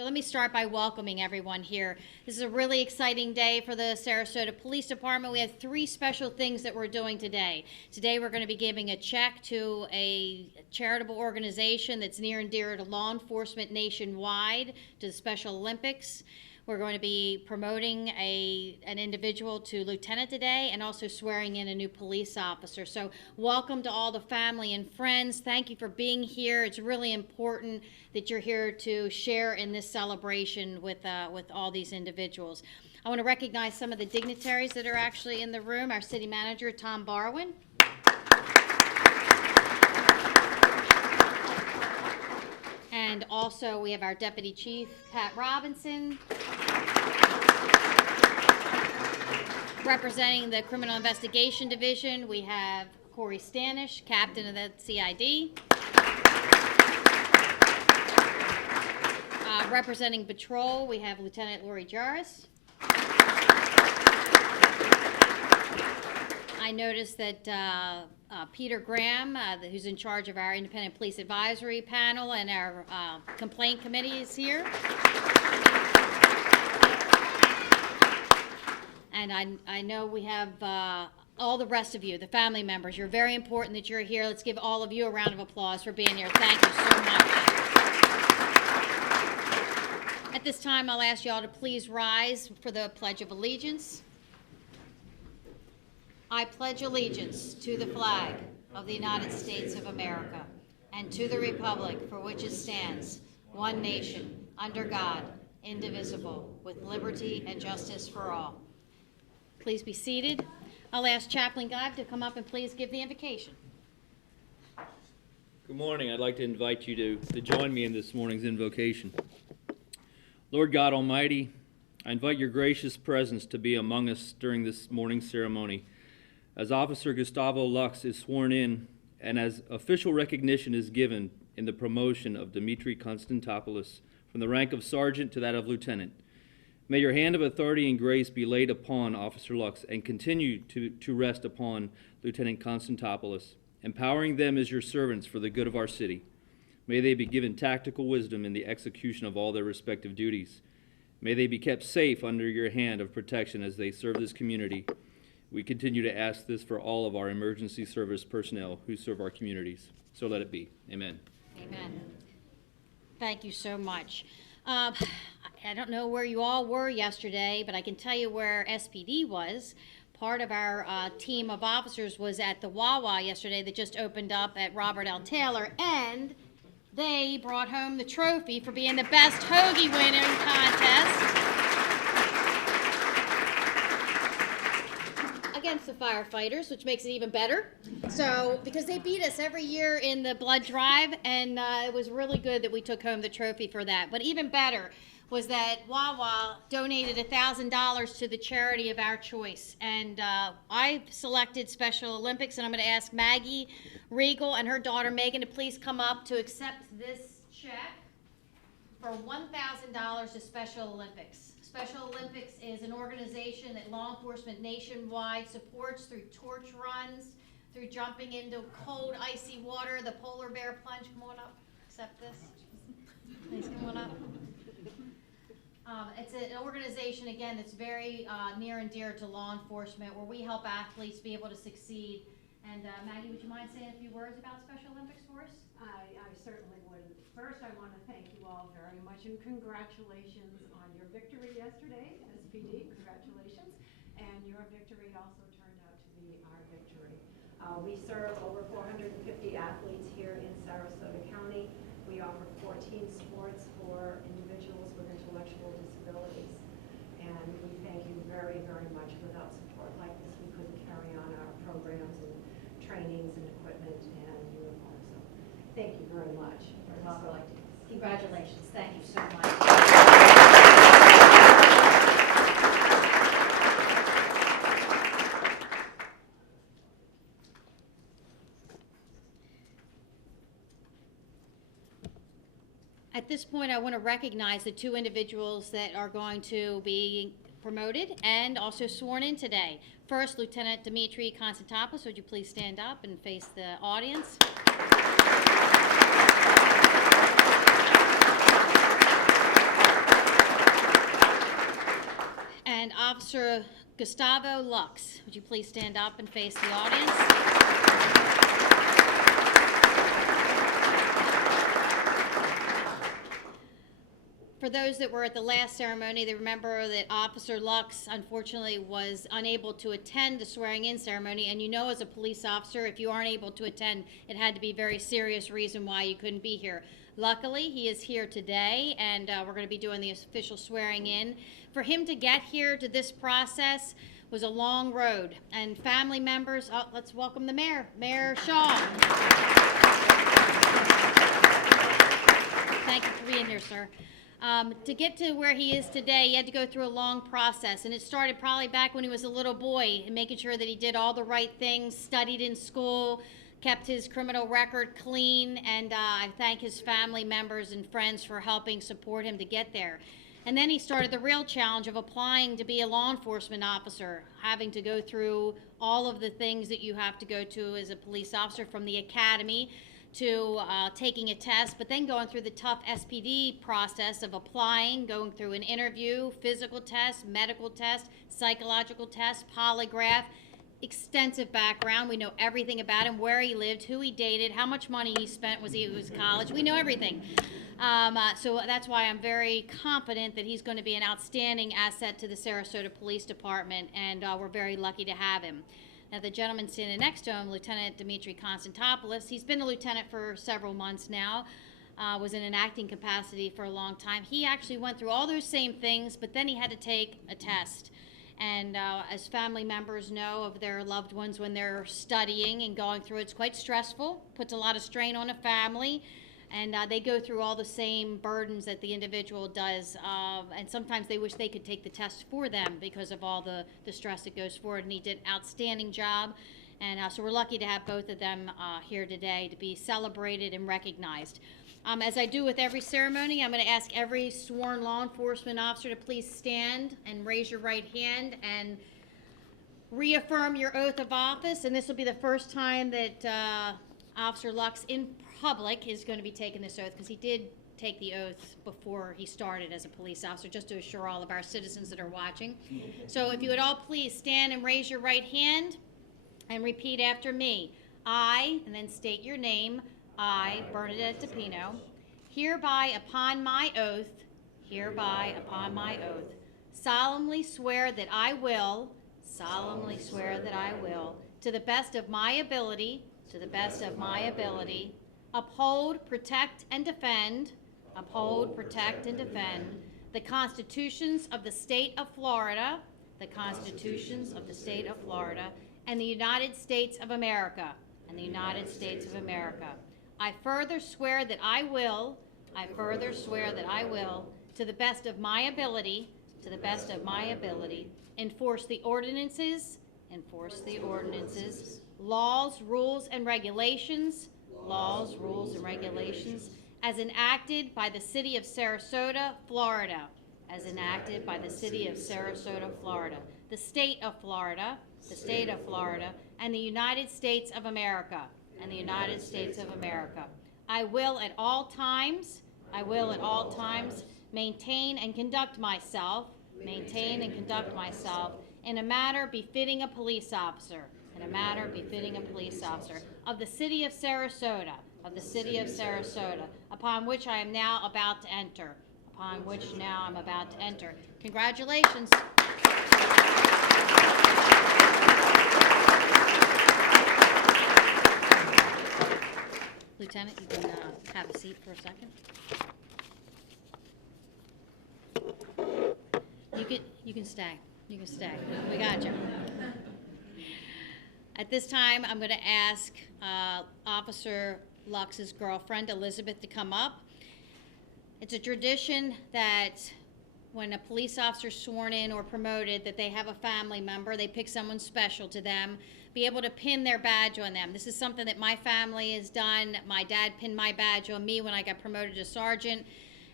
So let me start by welcoming everyone here. This is a really exciting day for the Sarasota Police Department. We have three special things that we're doing today. Today we're going to be giving a check to a charitable organization that's near and dear to law enforcement nationwide, to the Special Olympics. We're going to be promoting an individual to lieutenant today and also swearing in a new police officer. So welcome to all the family and friends. Thank you for being here. It's really important that you're here to share in this celebration with all these individuals. I want to recognize some of the dignitaries that are actually in the room. Our city manager, Tom Barwin. And also we have our deputy chief, Pat Robinson. Representing the Criminal Investigation Division, we have Corey Stanish, captain of the CID. Representing Patrol, we have Lieutenant Lori Jarvis. I noticed that Peter Graham, who's in charge of our Independent Police Advisory Panel and our Complaint Committee, is here. And I know we have all the rest of you, the family members. You're very important that you're here. Let's give all of you a round of applause for being here. Thank you so much. At this time, I'll ask you all to please rise for the Pledge of Allegiance. I pledge allegiance to the flag of the United States of America and to the republic for which it stands, one nation, under God, indivisible, with liberty and justice for all. Please be seated. I'll ask Chaplain Guy to come up and please give the invocation. Good morning. I'd like to invite you to join me in this morning's invocation. Lord God Almighty, I invite your gracious presence to be among us during this morning's ceremony. As Officer Gustavo Lux is sworn in and as official recognition is given in the promotion of Dmitry Konstantopoulos from the rank of sergeant to that of lieutenant, may your hand of authority and grace be laid upon Officer Lux and continue to rest upon Lieutenant Konstantopoulos, empowering them as your servants for the good of our city. May they be given tactical wisdom in the execution of all their respective duties. May they be kept safe under your hand of protection as they serve this community. We continue to ask this for all of our emergency service personnel who serve our communities. So let it be. Amen. Amen. Thank you so much. I don't know where you all were yesterday, but I can tell you where SPD was. Part of our team of officers was at the Wawa yesterday that just opened up at Robert L. Taylor, and they brought home the trophy for being the best hoagie winning contest against the firefighters, which makes it even better. So, because they beat us every year in the blood drive, and it was really good that we took home the trophy for that. But even better was that Wawa donated $1,000 to the charity of our choice. And I selected Special Olympics, and I'm going to ask Maggie Regal and her daughter Megan to please come up to accept this check for $1,000 to Special Olympics. Special Olympics is an organization that law enforcement nationwide supports through torch runs, through jumping into cold, icy water, the polar bear plunge. Come on up, accept this. Please come on up. It's an organization, again, that's very near and dear to law enforcement, where we help athletes be able to succeed. And Maggie, would you mind saying a few words about Special Olympics for us? I certainly would. First, I want to thank you all very much, and congratulations on your victory yesterday, SPD. Congratulations. And your victory also turned out to be our victory. We serve over 450 athletes here in Sarasota County. We offer 14 sports for individuals with intellectual disabilities. And we thank you very, very much. Without support like this, we couldn't carry on our programs and trainings and equipment and uniforms. So thank you very much for selecting us. Congratulations. Thank you so much. At this point, I want to recognize the two individuals that are going to be promoted and also sworn in today. First, Lieutenant Dmitry Konstantopoulos, would you please stand up and face the audience? Officer Gustavo Lux. Would you please stand up and face the audience? For those that were at the last ceremony, they remember that Officer Lux unfortunately was unable to attend the swearing-in ceremony, and you know as a police officer, if you aren't able to attend, it had to be a very serious reason why you couldn't be here. Luckily, he is here today, and we're going to be doing the official swearing-in. For him to get here to this process was a long road, and family members, let's welcome the mayor, Mayor Shaw. Thank you for being here, sir. To get to where he is today, he had to go through a long process, and it started probably back when he was a little boy, and making sure that he did all the right things, studied in school, kept his criminal record clean, and I thank his family members and friends for helping support him to get there. And then he started the real challenge of applying to be a law enforcement officer, having to go through all of the things that you have to go to as a police officer, from the academy to taking a test, but then going through the tough SPD process of applying, going through an interview, physical test, medical test, psychological test, polygraph, extensive background. We know everything about him, where he lived, who he dated, how much money he spent, was he in college. We know everything. So that's why I'm very confident that he's going to be an outstanding asset to the Sarasota Police Department, and we're very lucky to have him. Now, the gentleman standing next to him, Lieutenant Dmitry Konstantopoulos, he's been a lieutenant for several months now, was in an acting capacity for a long time. He actually went through all those same things, but then he had to take a test. And as family members know of their loved ones when they're studying and going through, it's quite stressful, puts a lot of strain on a family, and they go through all the same burdens that the individual does, and sometimes they wish they could take the test for them because of all the stress that goes forward, and he did an outstanding job, and so we're lucky to have both of them here today to be celebrated and recognized. As I do with every ceremony, I'm going to ask every sworn law enforcement officer to please stand and raise your right hand and reaffirm your oath of office, and this will be the first time that Officer Lux in public is going to be taking this oath, because he did take the oath before he started as a police officer, just to assure all of our citizens that are watching. So if you would all please stand and raise your right hand and repeat after me. I, and then state your name, I, Bernadette DiPino, hereby upon my oath, solemnly swear that I will, to the best of my ability, uphold, protect, and defend the constitutions of the state of Florida, and the United States of America, I further swear that I will, to the best of my ability, enforce the ordinances, laws, rules, and regulations, as enacted by the city of Sarasota, Florida, the state of Florida, and the United States of America, I will at all times, maintain and conduct myself, in a manner befitting a police officer, of the city of Sarasota, upon which I am now about to enter. Congratulations. Lieutenant, you can have a seat for a second. You can stay. We got you. At this time, I'm going to ask Officer Lux's girlfriend, Elizabeth, to come up. It's a tradition that when a police officer is sworn in or promoted, that they have a family member, they pick someone special to them, be able to pin their badge on them. This is something that my family has done. My dad pinned my badge on me when I got promoted to sergeant,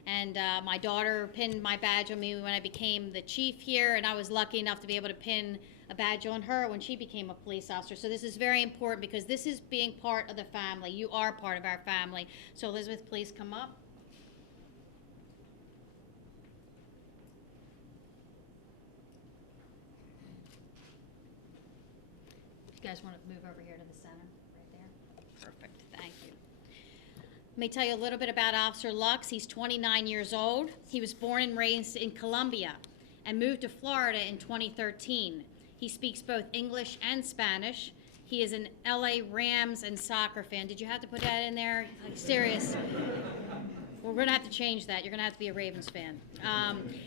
and my daughter pinned my badge on me when I became the chief here, and I was lucky enough to be able to pin a badge on her when she became a police officer. So this is very important, because this is being part of the family. You are part of our family. So Elizabeth, please come up. You guys want to move over here to the center, right there? Perfect, thank you. Let me tell you a little bit about Officer Lux. He's 29 years old. He was born and raised in Colombia and moved to Florida in 2013. He speaks both English and Spanish. He is an LA Rams and soccer fan. Did you have to put that in there? Like, serious. We're going to have to change that. You're going to have to be a Ravens fan.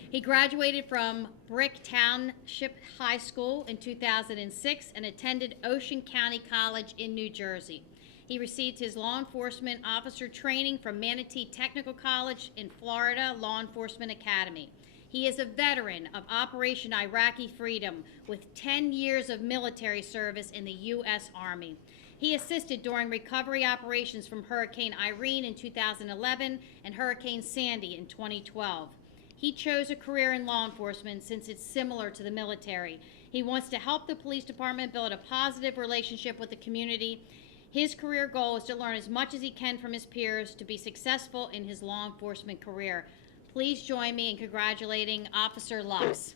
He graduated from Brick Township High School in 2006 and attended Ocean County College in New Jersey. He received his law enforcement officer training from Manatee Technical College in Florida Law Enforcement Academy. He is a veteran of Operation Iraqi Freedom with 10 years of military service in the U.S. Army. He assisted during recovery operations from Hurricane Irene in 2011 and Hurricane Sandy in 2012. He chose a career in law enforcement since it's similar to the military. He wants to help the police department build a positive relationship with the community. His career goal is to learn as much as he can from his peers to be successful in his law enforcement career. Please join me in congratulating Officer Lux.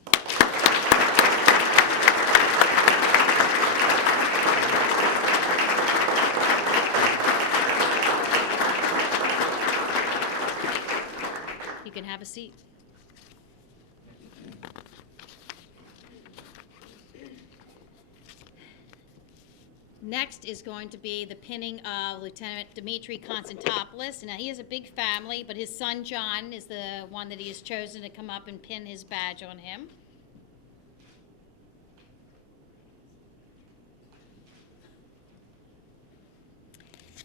You can have a seat. Next is going to be the pinning of Lieutenant Dmitry Konstantopoulos. Now, he has a big family, but his son John is the one that he has chosen to come up and pin his badge on him.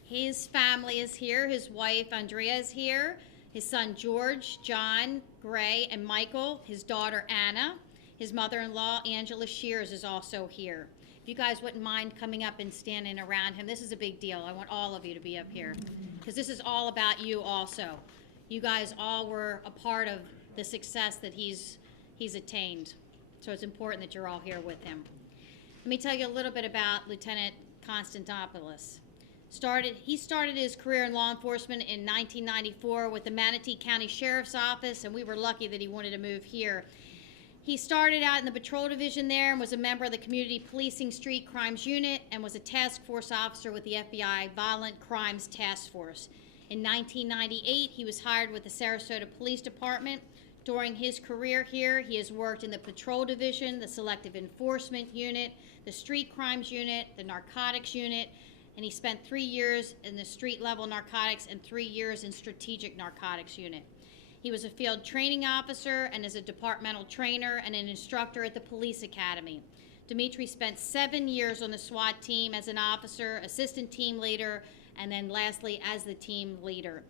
His family is here. His wife Andrea is here. His son George, John, Gray, and Michael. His daughter Anna. His mother-in-law Angela Shears is also here. If you guys wouldn't mind coming up and standing around him, this is a big deal. I want all of you to be up here because this is all about you also. You guys all were a part of the success that he's attained. So it's important that you're all here with him. Let me tell you a little bit about Lieutenant Konstantopoulos. He started his career in law enforcement in 1994 with the Manatee County Sheriff's Office, and we were lucky that he wanted to move here. He started out in the patrol division there and was a member of the Community Policing Street Crimes Unit and was a task force officer with the FBI Violent Crimes Task Force. In 1998, he was hired with the Sarasota Police Department. During his career here, he has worked in the patrol division, the Selective Enforcement Unit, the Street Crimes Unit, the Narcotics Unit, and he spent 3 years in the street-level narcotics and 3 years in Strategic Narcotics Unit. He was a field training officer and is a departmental trainer and an instructor at the police academy. Dmitry spent 7 years on the SWAT team as an officer, assistant team leader, and then lastly as the team leader.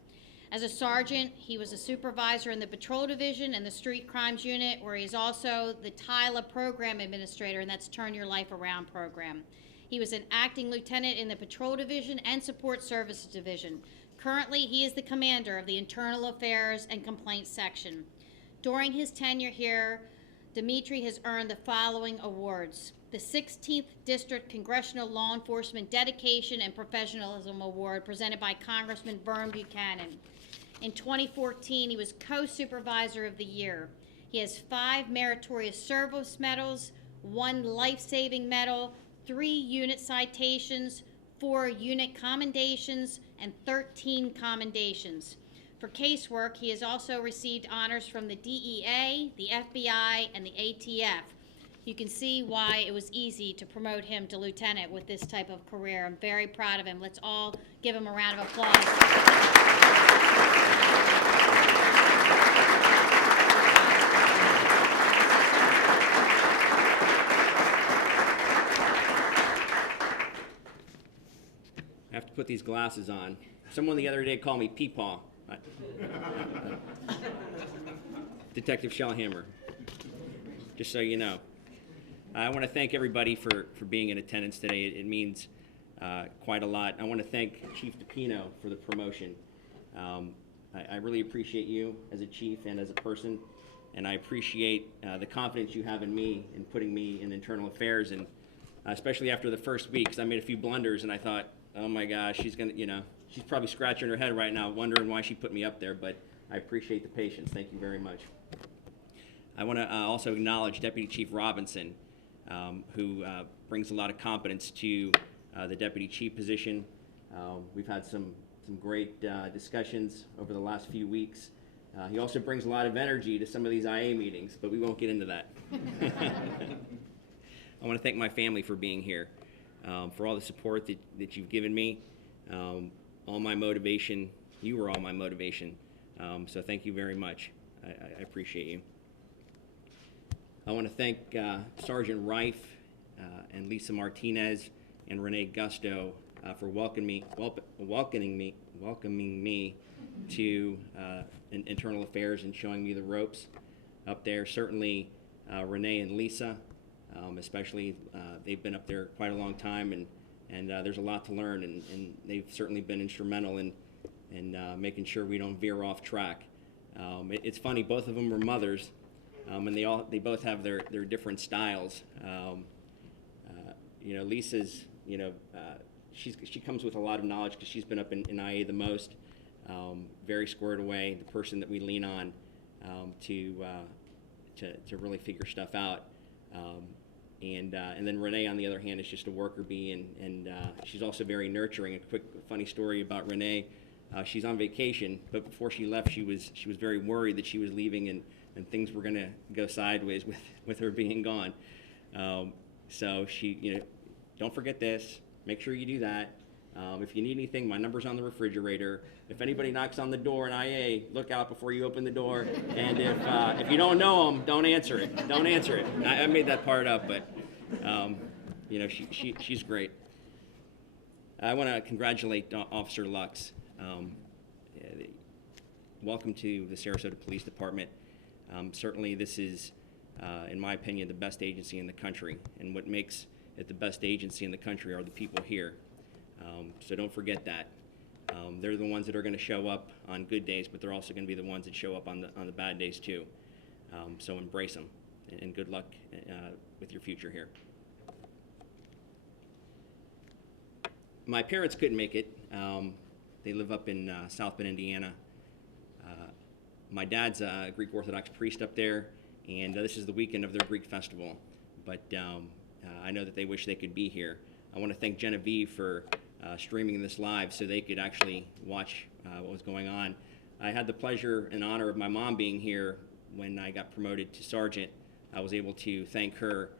As a sergeant, he was a supervisor in the patrol division and the street crimes unit, where he's also the TILA program administrator, and that's Turn Your Life Around program. He was an acting lieutenant in the patrol division and support services division. Currently, he is the commander of the Internal Affairs and Complaints section. During his tenure here, Dmitry has earned the following awards: the 16th District Congressional Law Enforcement Dedication and Professionalism Award presented by Congressman Vern Buchanan. In 2014, he was Co-Supervisor of the Year. He has 5 Meritorious Service Medals, 1 Life-Saving Medal, 3 unit citations, 4 unit commendations, and 13 commendations. For casework, he has also received honors from the DEA, the FBI, and the ATF. You can see why it was easy to promote him to lieutenant with this type of career. I'm very proud of him. Let's all give him a round of applause. I have to put these glasses on. Someone the other day called me Peepaw. Detective Shellhammer, just so you know. I want to thank everybody for being in attendance today. It means quite a lot. I want to thank Chief DiPino for the promotion. I really appreciate you as a chief and as a person, and I appreciate the confidence you have in me in putting me in internal affairs, and especially after the first week, because I made a few blunders, and I thought, oh my gosh, she's gonna, she's probably scratching her head right now, wondering why she put me up there, but I appreciate the patience. Thank you very much. I want to also acknowledge Deputy Chief Robinson. who brings a lot of competence to the deputy chief position. We've had some great discussions over the last few weeks. He also brings a lot of energy to some of these IA meetings, but we won't get into that. I want to thank my family for being here, for all the support that you've given me, all my motivation. You were all my motivation, so thank you very much. I appreciate you. I want to thank Sergeant Reif and Lisa Martinez and Renee Gusto for welcoming me to internal affairs and showing me the ropes up there. Certainly Renee and Lisa, especially, they've been up there quite a long time, and there's a lot to learn, and they've certainly been instrumental in making sure we don't veer off track. It's funny, both of them were mothers, and they both have their different styles. Lisa's, she comes with a lot of knowledge because she's been up in IA the most, very squared away, the person that we lean on to really figure stuff out. And then Renee, on the other hand, is just a worker bee, and she's also very nurturing. A quick funny story about Renee: she's on vacation, but before she left, she was very worried that she was leaving and things were going to go sideways with her being gone. So she, don't forget this. Make sure you do that. If you need anything, my number's on the refrigerator. If anybody knocks on the door in IA, look out before you open the door. And if you don't know them, don't answer it. Don't answer it. I made that part up, but she's great. I want to congratulate Officer Lux. Welcome to the Sarasota Police Department. Certainly, this is, in my opinion, the best agency in the country. And what makes it the best agency in the country are the people here. So don't forget that. They're the ones that are going to show up on good days, but they're also going to be the ones that show up on the bad days too. So embrace them, and good luck with your future here. My parents couldn't make it. They live up in South Bend, Indiana. My dad's a Greek Orthodox priest up there, and this is the weekend of their Greek festival. But I know that they wish they could be here. I want to thank Genevieve for streaming this live so they could actually watch what was going on. I had the pleasure and honor of my mom being here when I got promoted to sergeant. I was able to thank her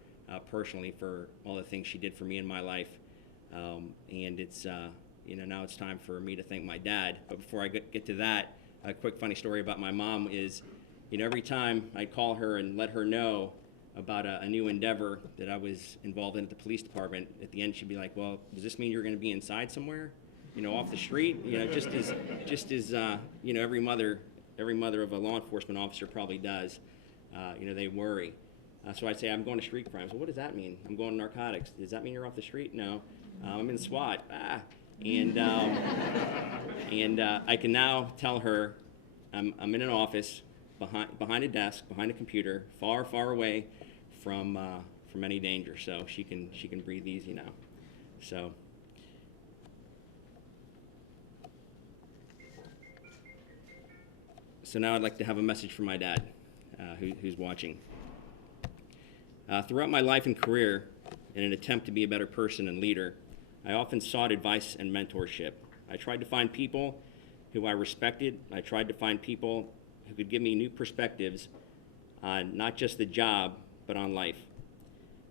personally for all the things she did for me in my life. And it's, now it's time for me to thank my dad. But before I get to that, a quick funny story about my mom is, every time I'd call her and let her know about a new endeavor that I was involved in at the police department, at the end she'd be like, well, does this mean you're going to be inside somewhere, off the street? Just as every mother of a law enforcement officer probably does. They worry. So I'd say, I'm going to street crimes. Well, what does that mean? I'm going to narcotics. Does that mean you're off the street? No. I'm in SWAT. And I can now tell her I'm in an office behind a desk, behind a computer, far, far away from any danger. So she can breathe easy now. So now I'd like to have a message from my dad, who's watching. Throughout my life and career, in an attempt to be a better person and leader, I often sought advice and mentorship. I tried to find people who I respected. I tried to find people who could give me new perspectives on not just the job, but on life.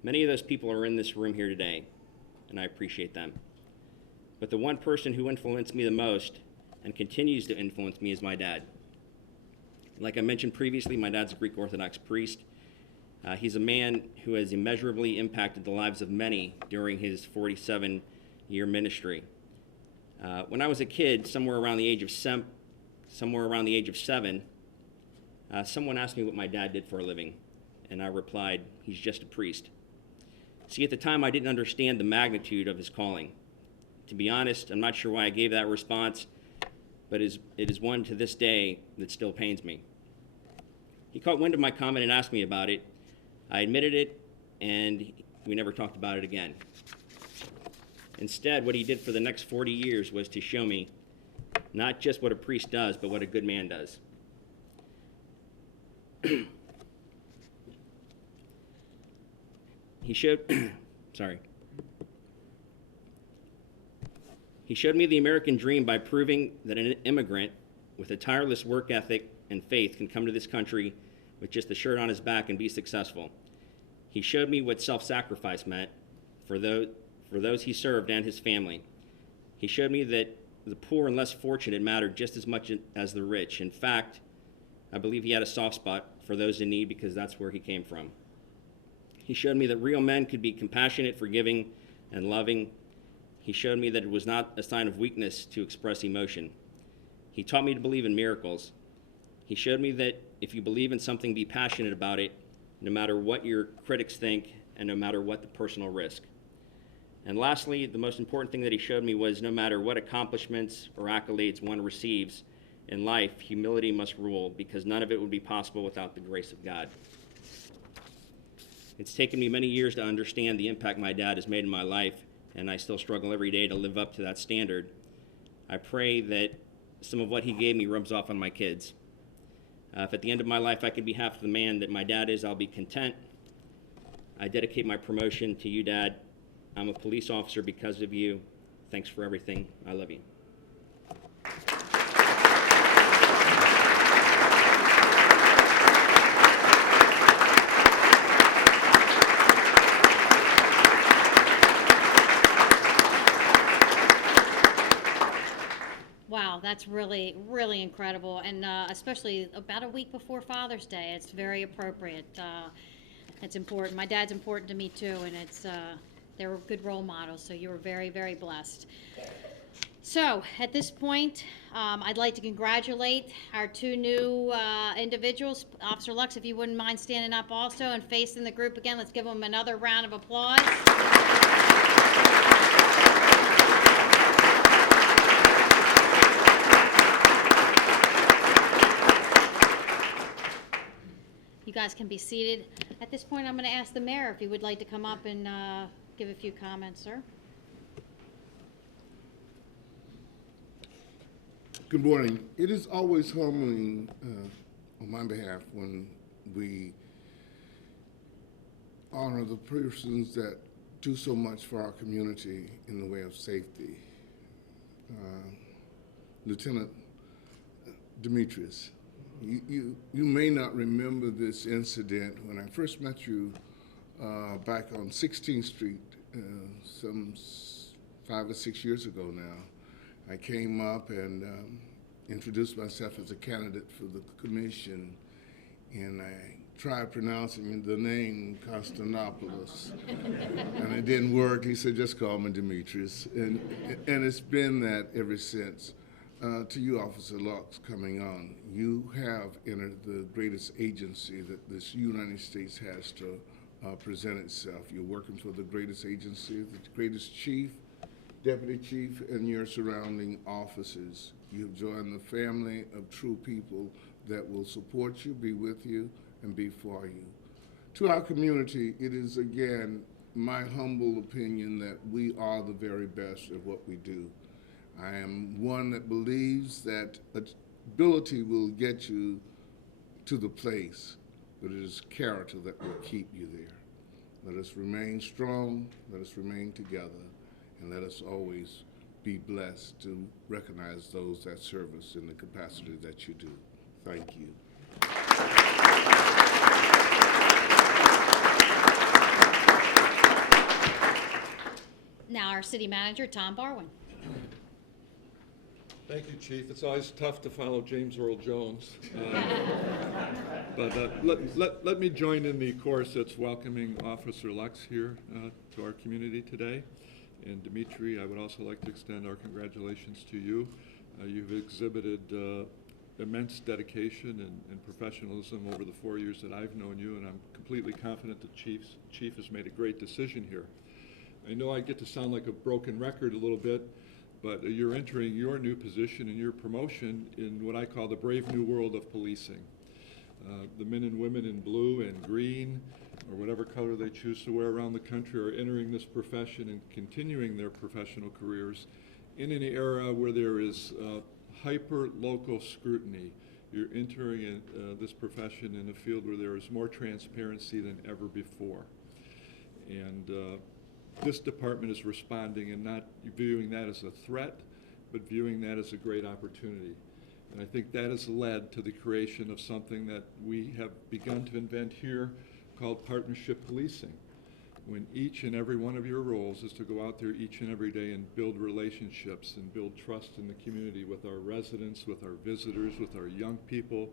Many of those people are in this room here today, and I appreciate them. But the one person who influenced me the most and continues to influence me is my dad. Like I mentioned previously, my dad's a Greek Orthodox priest. He's a man who has immeasurably impacted the lives of many during his 47-year ministry. When I was a kid, somewhere around the age of 7, someone asked me what my dad did for a living, and I replied, he's just a priest. See, at the time, I didn't understand the magnitude of his calling. To be honest, I'm not sure why I gave that response, but it is one to this day that still pains me. He caught wind of my comment and asked me about it. I admitted it, and we never talked about it again. Instead, what he did for the next 40 years was to show me not just what a priest does, but what a good man does. He showed, sorry. He showed me the American dream by proving that an immigrant with a tireless work ethic and faith can come to this country with just a shirt on his back and be successful. He showed me what self-sacrifice meant for those he served and his family. He showed me that the poor and less fortunate mattered just as much as the rich. In fact, I believe he had a soft spot for those in need because that's where he came from. He showed me that real men could be compassionate, forgiving, and loving. He showed me that it was not a sign of weakness to express emotion. He taught me to believe in miracles. He showed me that if you believe in something, be passionate about it, no matter what your critics think and no matter what the personal risk. And lastly, the most important thing that he showed me was no matter what accomplishments or accolades one receives in life, humility must rule, because none of it would be possible without the grace of God. It's taken me many years to understand the impact my dad has made in my life, and I still struggle every day to live up to that standard. I pray that some of what he gave me rubs off on my kids. If at the end of my life I could be half the man that my dad is, I'll be content. I dedicate my promotion to you, Dad. I'm a police officer because of you. Thanks for everything. I love you. Wow, that's really, really incredible, and especially about a week before Father's Day, it's very appropriate. It's important. My dad's important to me too, and they were good role models, so you were very, very blessed. So at this point, I'd like to congratulate our two new individuals. Officer Lux, if you wouldn't mind standing up also and facing the group again, let's give them another round of applause. You guys can be seated. At this point, I'm going to ask the mayor if he would like to come up and give a few comments, sir. Good morning. It is always humbling on my behalf when we honor the persons that do so much for our community in the way of safety. Lieutenant Dmitry, you may not remember this incident when I first met you back on 16th Street some 5 or 6 years ago now. I came up and introduced myself as a candidate for the commission, and I tried pronouncing the name Konstantopoulos, and it didn't work. He said, just call me Demetrius, and it's been that ever since. To you, Officer Lux, coming on, you have entered the greatest agency that this United States has to present itself. You're working for the greatest agency, the greatest chief, deputy chief, and your surrounding officers. You've joined the family of true people that will support you, be with you, and be for you. To our community, it is, again, my humble opinion that we are the very best at what we do. I am one that believes that ability will get you to the place, but it is character that will keep you there. Let us remain strong, let us remain together, and let us always be blessed to recognize those that serve us in the capacity that you do. Thank you. Now our city manager, Tom Barwin. Thank you, Chief. It's always tough to follow James Earl Jones. But let me join in the chorus that's welcoming Officer Lux here to our community today. And Dmitry, I would also like to extend our congratulations to you. You've exhibited immense dedication and professionalism over the 4 years that I've known you, and I'm completely confident the Chief has made a great decision here. I know I get to sound like a broken record a little bit, but you're entering your new position and your promotion in what I call the brave new world of policing. The men and women in blue and green, or whatever color they choose to wear around the country, are entering this profession and continuing their professional careers in an era where there is hyper-local scrutiny. You're entering this profession in a field where there is more transparency than ever before. And this department is responding and not viewing that as a threat, but viewing that as a great opportunity. And I think that has led to the creation of something that we have begun to invent here called partnership policing, when each and every one of your roles is to go out there each and every day and build relationships and build trust in the community with our residents, with our visitors, with our young people,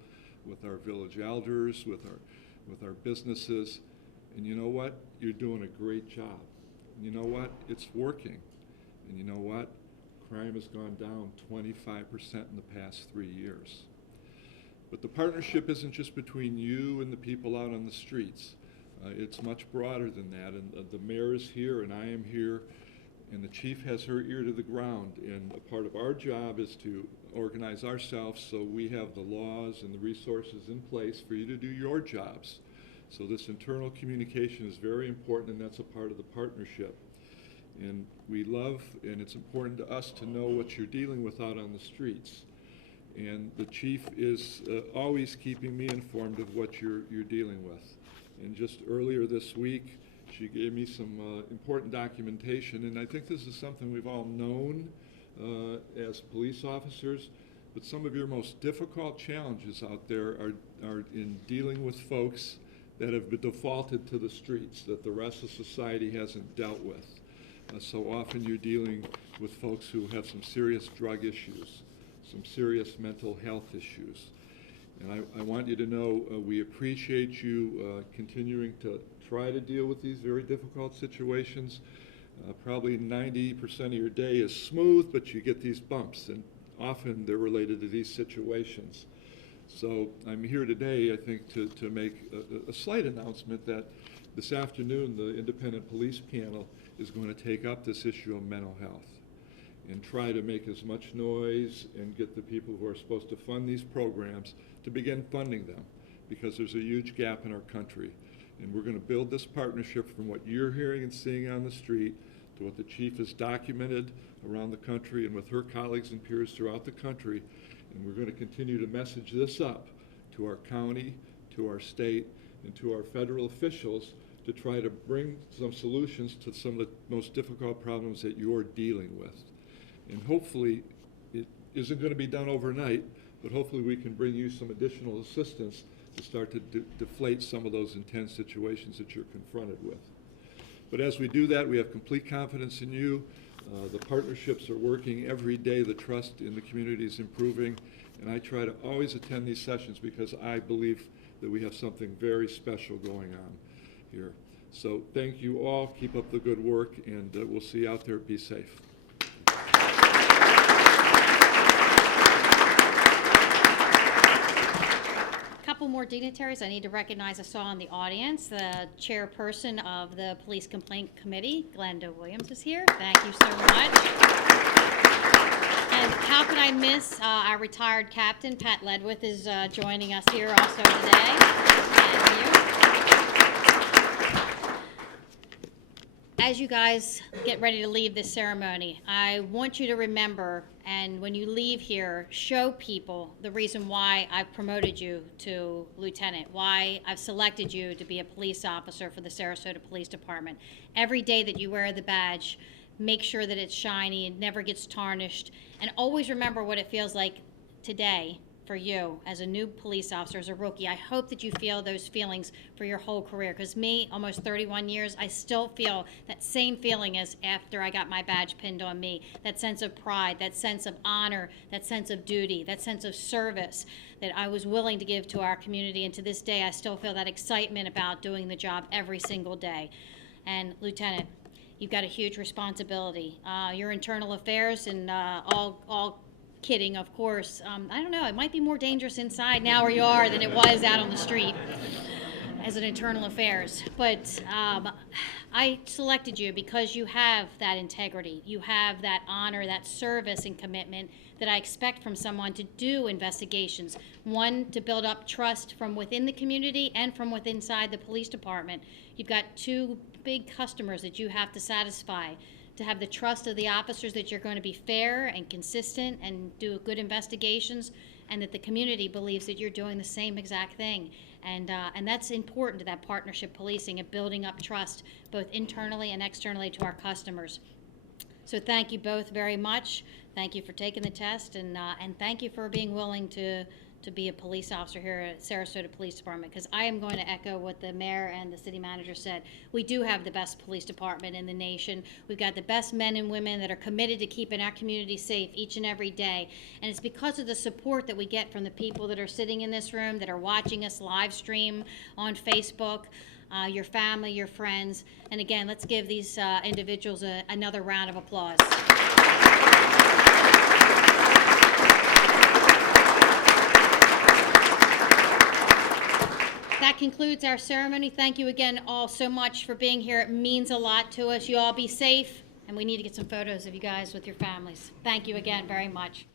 with our village elders, with our businesses. And you know what? You're doing a great job. And you know what? It's working. And you know what? Crime has gone down 25% in the past 3 years. But the partnership isn't just between you and the people out on the streets. It's much broader than that. And the mayor is here, and I am here, and the chief has her ear to the ground. And a part of our job is to organize ourselves so we have the laws and the resources in place for you to do your jobs. So this internal communication is very important, and that's a part of the partnership. And we love, and it's important to us to know what you're dealing with out on the streets. And the chief is always keeping me informed of what you're dealing with. And just earlier this week, she gave me some important documentation, and I think this is something we've all known as police officers, but some of your most difficult challenges out there are in dealing with folks that have been defaulted to the streets, that the rest of society hasn't dealt with. So often you're dealing with folks who have some serious drug issues, some serious mental health issues. And I want you to know we appreciate you continuing to try to deal with these very difficult situations. Probably 90% of your day is smooth, but you get these bumps, and often they're related to these situations. So I'm here today, I think, to make a slight announcement that this afternoon the independent police panel is going to take up this issue of mental health and try to make as much noise and get the people who are supposed to fund these programs to begin funding them, because there's a huge gap in our country. And we're going to build this partnership from what you're hearing and seeing on the street to what the chief has documented around the country and with her colleagues and peers throughout the country. And we're going to continue to message this up to our county, to our state, and to our federal officials to try to bring some solutions to some of the most difficult problems that you're dealing with. And hopefully, it isn't going to be done overnight, but hopefully we can bring you some additional assistance to start to deflate some of those intense situations that you're confronted with. But as we do that, we have complete confidence in you. The partnerships are working every day. The trust in the community is improving. And I try to always attend these sessions because I believe that we have something very special going on here. So thank you all. Keep up the good work, and we'll see you out there. Be safe. Couple more dignitaries I need to recognize. I saw in the audience the chairperson of the Police Complaint Committee, Glenda Williams, is here. Thank you so much. And how could I miss our retired captain, Pat Ledwith, is joining us here also today. Thank you. As you guys get ready to leave this ceremony, I want you to remember, and when you leave here, show people the reason why I've promoted you to lieutenant, why I've selected you to be a police officer for the Sarasota Police Department. Every day that you wear the badge, make sure that it's shiny, it never gets tarnished, and always remember what it feels like today for you as a new police officer, as a rookie. I hope that you feel those feelings for your whole career, because me, almost 31 years, I still feel that same feeling as after I got my badge pinned on me. That sense of pride, that sense of honor, that sense of duty, that sense of service that I was willing to give to our community. And to this day, I still feel that excitement about doing the job every single day. And Lieutenant, you've got a huge responsibility. Your internal affairs and all kidding, of course. I don't know, it might be more dangerous inside now where you are than it was out on the street as an internal affairs. But I selected you because you have that integrity. You have that honor, that service and commitment that I expect from someone to do investigations. One, to build up trust from within the community and from within inside the police department. You've got two big customers that you have to satisfy, to have the trust of the officers that you're going to be fair and consistent and do good investigations, and that the community believes that you're doing the same exact thing. And that's important to that partnership policing and building up trust both internally and externally to our customers. So thank you both very much. Thank you for taking the test, and thank you for being willing to be a police officer here at Sarasota Police Department, because I am going to echo what the mayor and the city manager said. We do have the best police department in the nation. We've got the best men and women that are committed to keeping our community safe each and every day. And it's because of the support that we get from the people that are sitting in this room, that are watching us live stream on Facebook, your family, your friends. And again, let's give these individuals another round of applause. That concludes our ceremony. Thank you again all so much for being here. It means a lot to us. You all be safe, and we need to get some photos of you guys with your families. Thank you again very much.